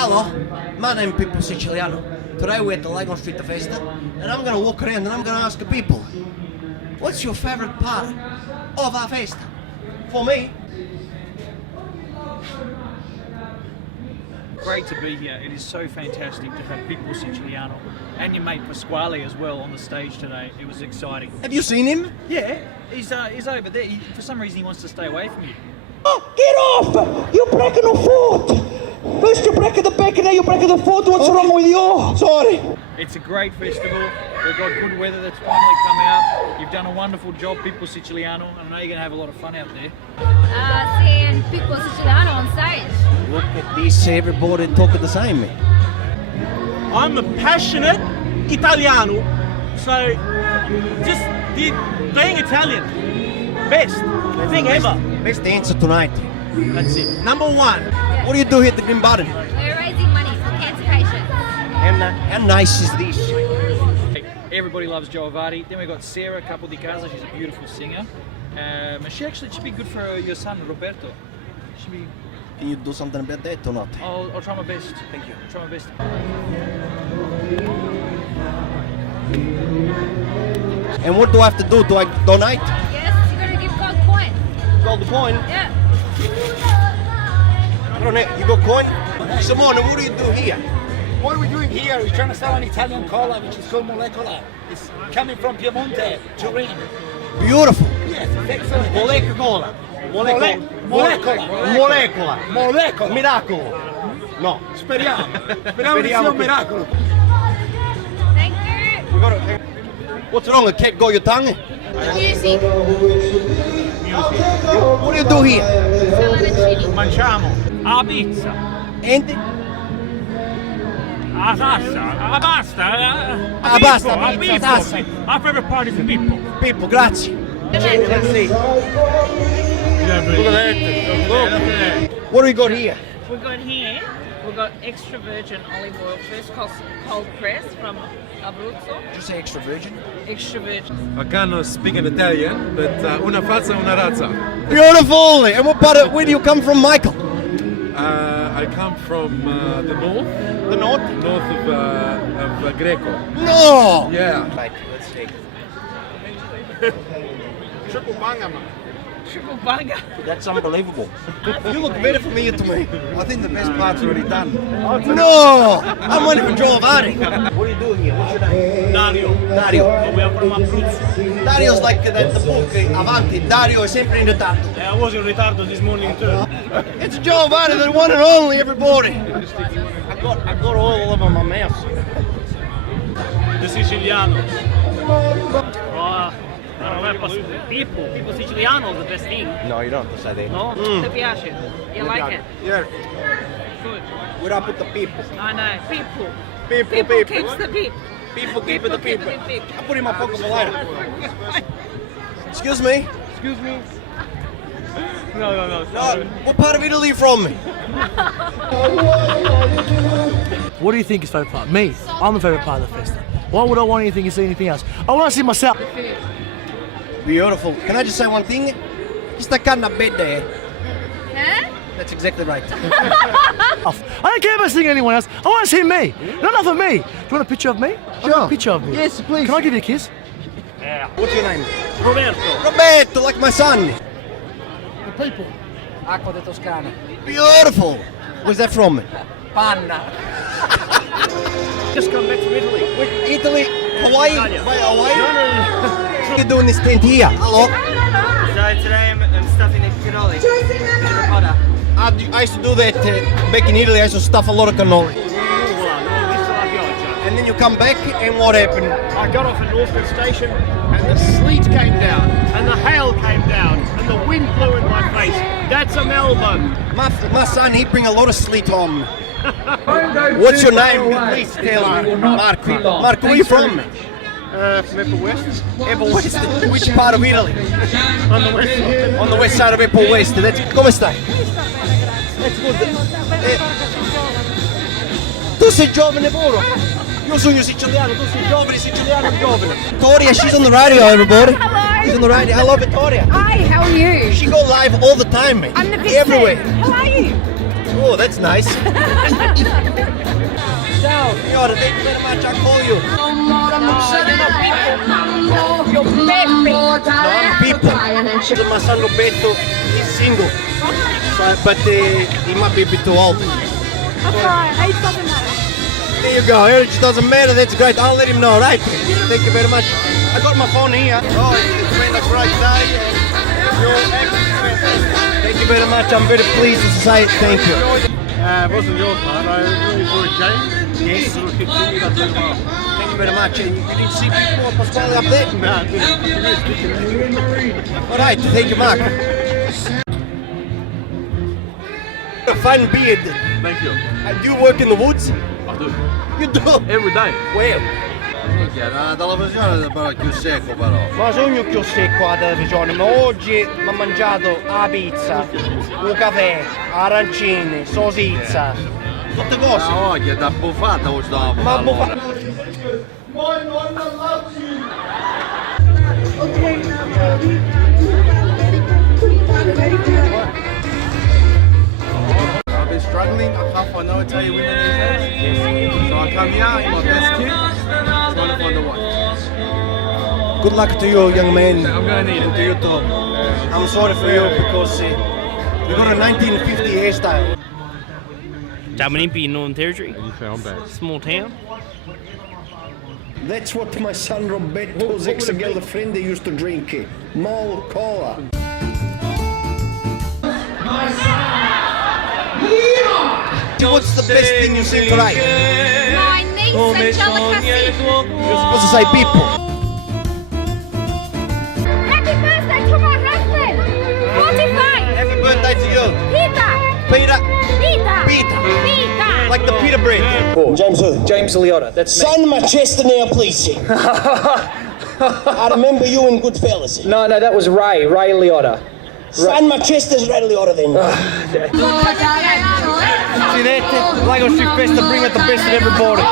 Hello, my name is Pippo Siciliano. Today we're at the Lagos Street Festa, and I'm gonna walk around and I'm gonna ask the people, what's your favorite part of our festa? For me, great to be here. It is so fantastic to have Pippo Siciliano and your mate Pasquale as well on the stage today. It was exciting. have you seen him? Yeah, he's over there. For some reason he wants to stay away from you. Oh, get off! You're breaking the foot! First you're breaking the back and now you're breaking the foot. What's wrong with you? Sorry. It's a great festival. We've got good weather that's finally come out. You've done a wonderful job, Pippo Siciliano. I know you're going to have a lot of fun out there. Seeing Pippo Siciliano on stage. Look at this, everybody talking the same. I'm a passionate Italiano, so just playing Italian, best thing ever. Best dancer tonight. That's it. Number one. What do you do here at the Green Button? We're raising money for cancer patients. And how nice is this? Everybody loves Viavattene. Then we've got Sarah Capo di Casa. She's a beautiful singer. And she actually should be good for your son, Roberto. Should be. Can you do something about that or not? I'll try my best. Thank you. I'll try my best. And what do I have to do? Do I donate? Yes, you're going to give gold coin. Gold coin? Yeah. I don't know. You got coin? Simone, what do you do here? What are we doing here? We're trying to sell an Italian cola which is called Molecola. It's coming from Piemonte, Turin. Beautiful. Yes, it's excellent. Molecola. Molecola. Molecola. Miracolo. No. Speriamo. Speriamo che sia un miracolo. Thank you. What's wrong? A cat got your tongue? Music. What do you do here? Salarancini. Mangiamo a pizza, And a salsa, a pasta, Ah, basta, pizza, salsa. My favorite part is Pippo. Pippo, grazie. Grazie. What do we got here? We've got here, we've got extra virgin olive oil, first cold press from Abruzzo, Did you say extra virgin? extra virgin. I cannot speak in Italian, but una fazza, una razza. Beautiful. And what part of, where do you come from, Michael? I come from the north, The north? of Greco. No. Yeah. Right, let's take Triple bangama. Triple banga. That's unbelievable. You look better from here to me. I think the best part's already done. No! I'm waiting for Viavattene. What are you doing here? What's your name? Dario. Dario. We are from Abruzzo. Dario's like the book, Avanti. Dario è sempre in ritardo. I was in retardo this morning too. It's Viavattene, the one and only, everybody. I got all over my mouth. The Siciliano. Pippo Siciliano is the best thing. No, you don't have to say that. No, ti piace? You like it? Yeah. Good. Where do I put the people? I know, Pippo. People, Pippo keeps the pip. People keep it the Keep people. the pip. I put it in my pocket for later. Excuse me? Excuse me? No. No, what part of Italy are you from? What do you think is favourite part? Me. I'm the favourite part of the festa. Why would I want anything to see anything else? I want to see myself. Beautiful. Can I just say one thing? Sta canna bene. Huh? That's exactly right. I don't care about seeing anyone else. I want to see me. Not enough of me. Do you want a picture of me? I want a picture of me. Yes, please. Can I give you a kiss? What's your name? Roberto. Roberto, like my son. People. Acqua di Toscana. Beautiful. Where's that from? Panna. Just come back from Italy. Italy, Hawaii? Italia. Wait, Hawaii? No. What are you doing this tent here? Hello? So today I'm stuffing the cannoli. Ricotta. I used to do that back in Italy. I used to stuff a lot of cannoli. And then you come back, and what happened? I got off at Northwood Station and the sleet came down and the hail came down and the wind blew in my face. That's a Melbourne. My son, he bring a lot of sleet home. What's your name? Please tell me. Marco. Marco, where are you from? From Apple West. Apple West. Which part of Italy? On the west side. On the west side of Apple West. That's, come stai? That's good. Tu sei giovane pure. Io sono siciliano, tu sei giovane, siciliano, giovane. Victoria, she's on the radio, everybody. Hello. She's on the radio. Hello, Victoria. Hi, how are you? She go live all the time, man. I'm the best. Everywhere. How are you? Oh, that's nice. Liotta, thank you very much. I'll call you. You're Pepe. No, I'm Pippo. My son Roberto is single, but he might be a bit too old. That's alright. Age doesn't matter. There you go, age doesn't matter, that's great. I'll let him know, right? Thank you very much. I got my phone here. Oh, it's been a great day. Thank you very much, I'm very pleased to say thank you. It wasn't your part. I really enjoyed James. Yes. Thank you very much. And you didn't see Pippo Pasquale up there? No, I didn't. All right, thank you, Mark. A fine beard. Thank you. Do you work in the woods? I do. You do? Every day. Where? La televisione però più secco però. Ma sogno più secco la televisione, ma oggi mi ho mangiato la pizza, un caffè, arancini, sosizza, tutte cose. Ah, oggi è da buffata o sta? Ma buffata. I've been struggling. I can't find no Italian women these days. So I come here in my best kit, trying to find a wife. Good luck to you, young man. I'm gonna need it. To you too. I'm sorry for you because you got a 1950 hairstyle. Dominici in Northern Territory. Small town. That's what my son Roberto's ex-girlfriend used to drink. Mall cola. What's the best thing you see tonight? My niece Angelica. You're supposed to say people. Happy birthday to my husband. 45. Happy birthday to you. Peter. Peter. Peter. Peter. Peter. Like the pita bread. James who? James Liotta, that's me. Sign my chest now, please. I remember you in Goodfellas. No, that was Ray Liotta. Sign my chest as Ray Liotta then. Viavattene, Lagos Street Festa, bring out the best of everybody.